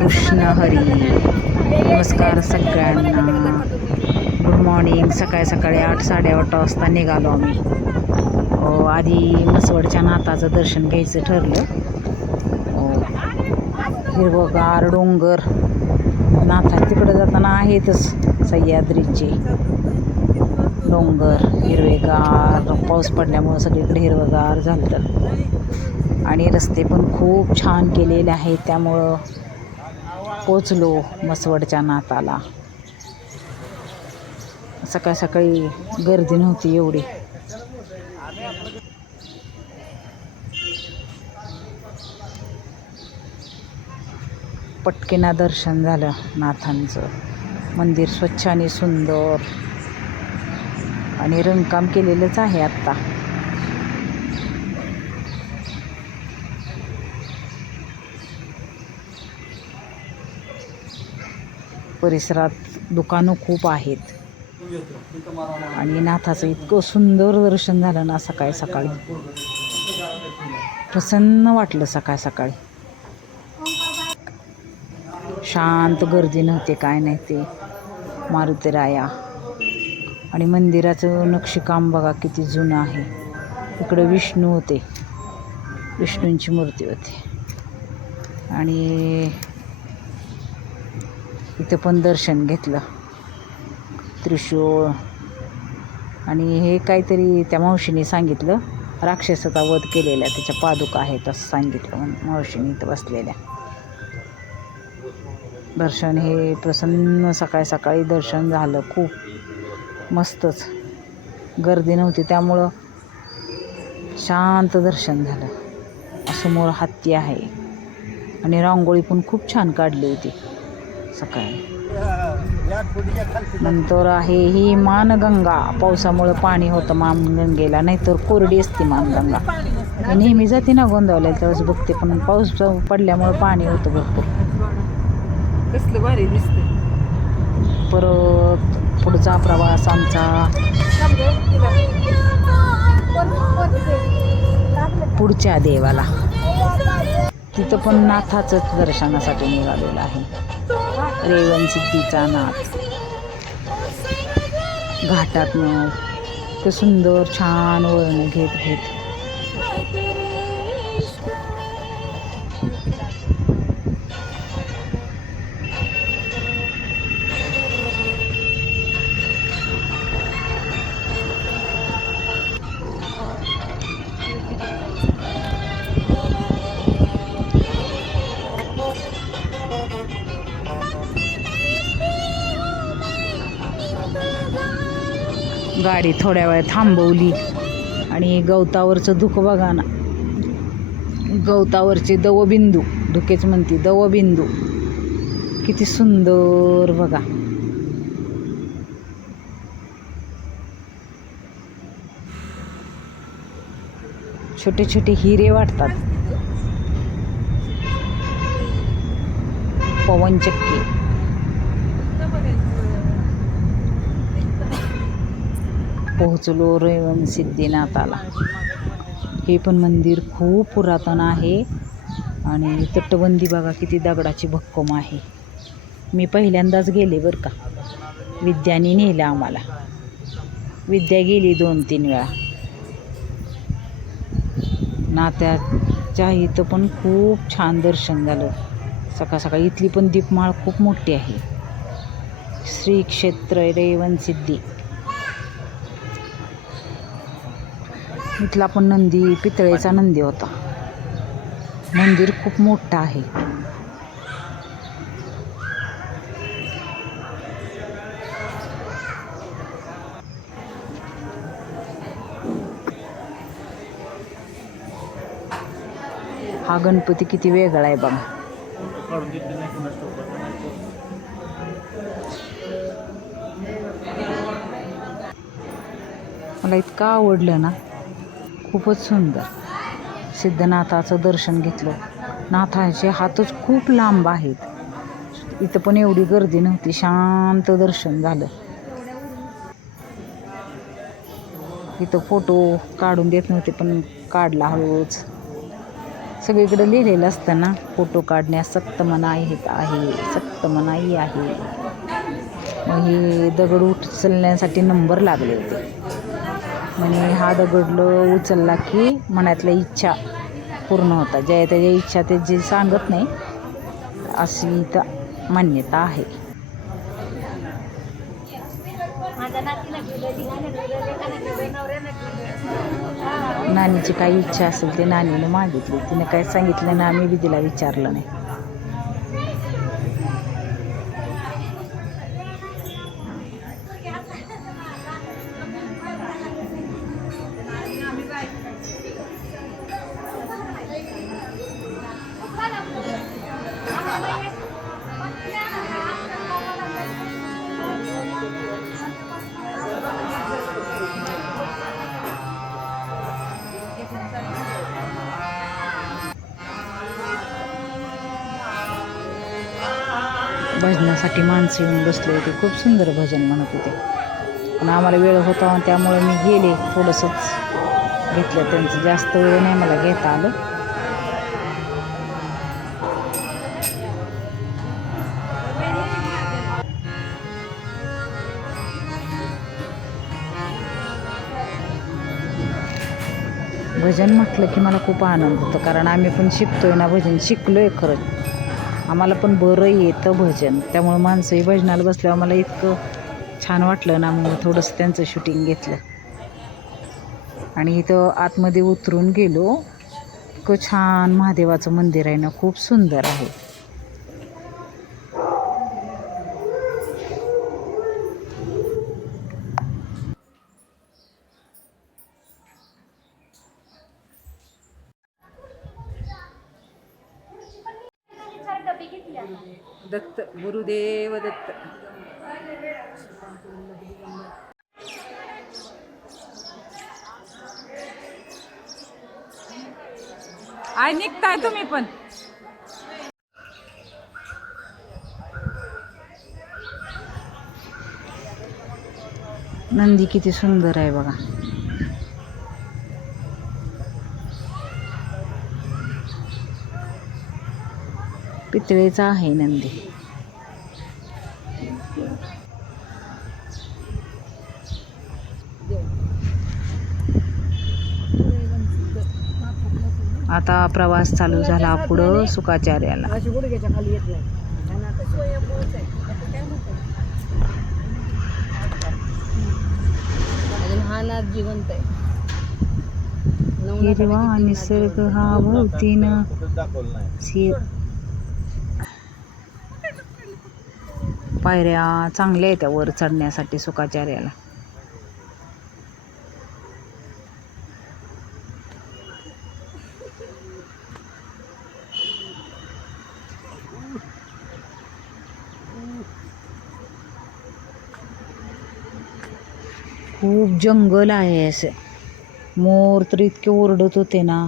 कृष्ण हरी. नमस्कार सगळ्यांना. Good morning सकाळी सकाळी आठ साडेआठ वाजता निघालो आम्ही. आधी मसवडच्या नाताचं दर्शन घ्यायचं ठरलं. हिरवगार डोंगर. नाथा तिकडं जाताना आहेतच सह्याद्रीचे. डोंगर हिरवेगार. पाऊस पडल्यामुळं सगळीकडे हिरवगार झालं आणि रस्ते पण खूप छान केलेले आहेत. त्यामुळं पोचलो मसवडच्या नाताला. सकाळ सकाळी गर्दी नव्हती एवढी. पटकेना दर्शन झालं नाथांचं. मंदिर स्वच्छ आणि सुंदर. आणि रंगकाम केलेलंच आहे आत्ता. परिसरात दुकानं खूप आहेत. आणि नाथाचं इतकं सुंदर दर्शन झालं ना सकाळी सकाळी. प्रसन्न वाटलं सकाळ सकाळी. शांत गर्दी नव्हते काय नाही ते. मारुतीराया आणि मंदिराचं नक्षीकाम बघा किती जुनं आहे. इकडं विष्णू होते. विष्णूंची मूर्ती होती. आणि इथं पण दर्शन घेतलं. त्रिशूळ. आणि हे काहीतरी त्या मावशीने सांगितलं. राक्षसाचा वध केलेला त्याच्या पादुका आहेत असं सांगितलं म्हण- मावशीने इथं बसलेल्या. दर्शन हे प्रसन्न सकाळी सकाळी दर्शन झालं खूप मस्तच. गर्दी नव्हती त्यामुळं शांत दर्शन झालं. समोर हत्ती आहे. आणि रांगोळी पण खूप छान काढली होती. सकाळी. नंतर आहे ही मानगंगा. पावसामुळं पाणी होतं मानगंगेला नाहीतर कोरडी असते मानगंगा. नेहमी जाते ना गोंदवल्या त्यावेळेस बघते पण पाऊस पडल्यामुळं पाणी होतं भरपूर. कसलं भारी दिसते परत पुढचा प्रवास आमचा. पुढच्या देवाला. तिथं पण नाथाचंच दर्शनासाठी निघालेलं आहे. रेवन सिद्धीचा घाटात घाटातनं ते सुंदर छान वळण घेत घेत गाडी थोड्या वेळ थांबवली. आणि गवतावरचं धुकं बघा ना. गवतावरचे दवबिंदू धुकेच म्हणते दवबिंदू. किती सुंदर बघा. छोटे छोटे हिरे वाटतात. पवनचक्की पोहोचलो रेवन सिद्धिनाथाला. हे पण मंदिर खूप पुरातन आहे आणि तटबंदी बघा किती दगडाची भक्कम आहे. मी पहिल्यांदाच गेले बरं का. विद्याने नेलं आम्हाला. विद्या गेली दोन तीन वेळा. नात्याच्या इथं पण खूप छान दर्शन झालं. सकाळ सकाळी इथली पण दीपमाळ खूप मोठी आहे. श्री क्षेत्र रेवन इथला पण नंदी पितळेचा नंदी होता. मंदिर खूप मोठं आहे. हा गणपती किती वेगळा आहे बघा. मला इतकं आवडलं ना. खूपच सुंदर. सिद्धनाथाचं दर्शन घेतलं. नाथांचे हातच खूप लांब आहेत. इथं पण एवढी गर्दी नव्हती. शांत दर्शन झालं. इथं फोटो काढून देत नव्हते पण काढला हळूच. सगळीकडे लिहिलेलं असतं ना फोटो काढण्यास सक्त मनाई आहे सक्त मनाई आहे. मग हे दगड उचलण्यासाठी नंबर लागले होते. म्हणे हा दगड ल- उचलला की मनातल्या इच्छा पूर्ण होतात ज्या त्याच्या इच्छा ते जे सांगत नाही अशी इथं मान्यता आहे. नानीची काही इच्छा असेल ते नानीने मागितली. तिने काय सांगितलं ना आम्ही बी तिला विचारलं नाही. भजनासाठी माणसं येऊन बसले होते. खूप सुंदर भजन म्हणत होते. पण आम्हाला वेळ होता त्यामुळे मी गेले थोडंसंच. घेतलं त्यांचं. जास्त वेळ नाही मला घेता आलं. भजन म्हटलं की मला खूप आनंद होतो कारण आम्ही पण शिकतो आहे ना भजन शिकलो आहे खरं आम्हाला पण बरं येतं भजन त्यामुळे माणसंही भजनाला बसल्यावर मला इतकं छान वाटलं ना मग थोडंसं त्यांचं शूटिंग घेतलं. आणि इथं आतमध्ये उतरून गेलो इतकं छान महादेवाचं मंदिर आहे ना खूप सुंदर आहे. दत्त गुरुदेव दत्त. आय निघताय तुम्ही पण. नंदी किती सुंदर आहे बघा. पितळेचा आहे नंदी. आता प्रवास चालू झाला पुढं सुखाचार्याला. हा जिवंत आहे हिरवा निसर्ग हा भोवतीनं पायऱ्या चांगल्या आहेत त्या वर चढण्यासाठी सुखाचार्याला. खूप जंगल आहे असे. मोर तर इतके ओरडत होते ना.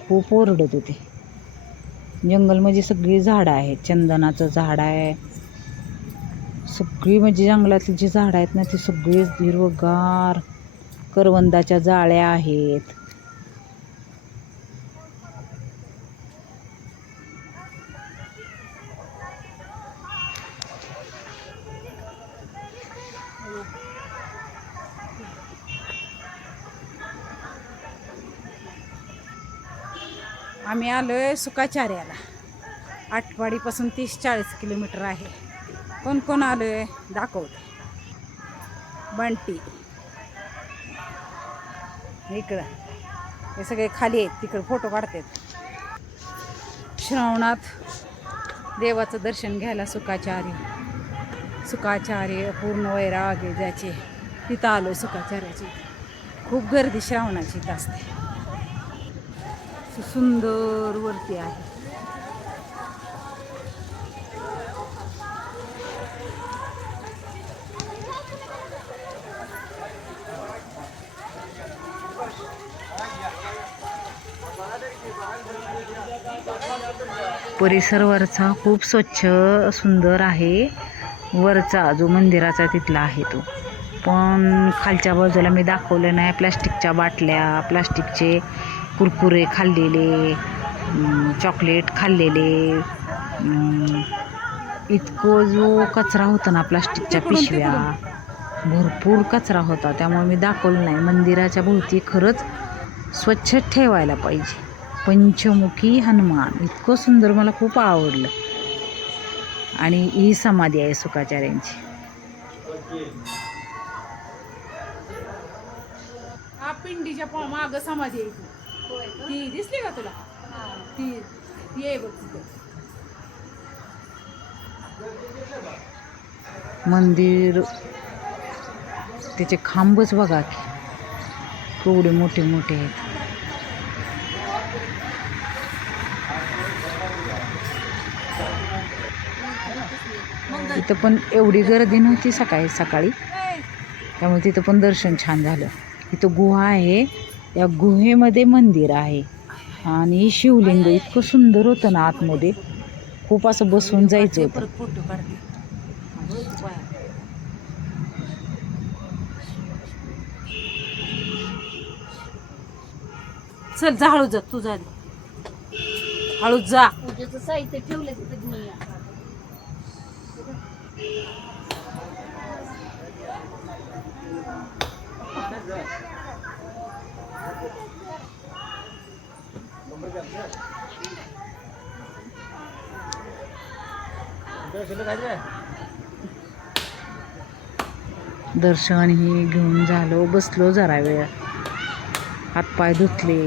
खूप ओरडत होते. जंगल म्हणजे सगळी झाडं आहेत. चंदनाचं झाड आहे. सगळी म्हणजे जंगलातली जी झाडं आहेत ना ती सगळी हिरवगार करवंदाच्या जाळ्या आहेत. आम्ही आलोय सुकाचार्याला आटवाडीपासून तीस चाळीस किलोमीटर आहे. कोण कोण आहे दाखवते. बंटी. इकडं. हे सगळे खाली आहेत तिकडं फोटो काढतात. श्रावणात देवाचं दर्शन घ्यायला सुखाचार्य सुखाचार्य पूर्ण वैराग ज्याचे. तिथं आलो सुखाचार्याची. खूप गर्दी श्रावणाची इथं असते. सुंदर वरती आहे. परिसर वरचा खूप स्वच्छ सुंदर आहे. वरचा जो मंदिराचा तिथला आहे तो. पण खालच्या बाजूला मी दाखवलं नाही प्लास्टिकच्या बाटल्या प्लास्टिकचे कुरकुरे खाल्लेले चॉकलेट खाल्लेले. इतकं जो कचरा होता ना प्लास्टिकच्या पिशव्या भरपूर कचरा होता. त्यामुळे मी दाखवलं नाही. मंदिराच्या भोवती खरंच स्वच्छ ठेवायला पाहिजे. पंचमुखी हनुमान. इतकं सुंदर मला खूप आवडलं. आणि ही समाधी आहे सुखाचार्यांची. हा पिंडीच्या पा माग समाधी आहे ती. ती दिसली का तुला? ती ती आहे बघ तिथे. मंदिर त्याचे खांबच बघा की. केवढे मोठे मोठे आहेत. तिथं पण एवढी गर्दी नव्हती सकाळी सकाळी. त्यामुळे तिथं पण दर्शन छान झालं. इथं गुहा आहे. या गुहेमध्ये मंदिर आहे. आणि शिवलिंग इतकं सुंदर होतं ना आतमध्ये. खूप असं बसून जायचं होतं. परत फोटो काढते चल जा हळू जा. तू जा. हळू जा. साहित्य ठेवलं दर्शन ही घेऊन झालो बसलो जरा वेळ हातपाय धुतले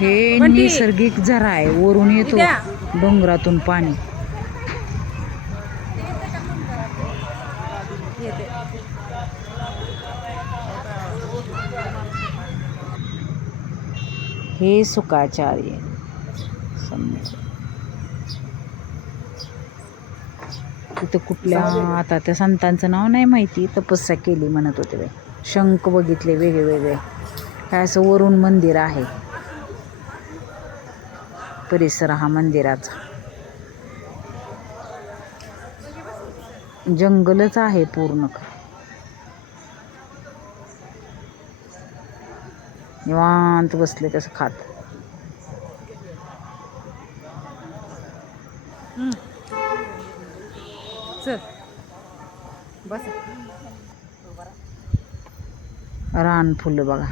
हे. नैसर्गिक झरा आहे वरून येतो. डोंगरातून पाणी. हे सुखाचार्य. तिथं कुठल्या आता त्या संतांचं नाव नाही माहिती. तपस्या केली म्हणत होते शंख बघितले वेगळे वेगळे. काय असं वरून मंदिर आहे. परिसर हा मंदिराचा. जंगलच आहे पूर्ण. निवांत बसले तसं खात. रान फुलं बघा.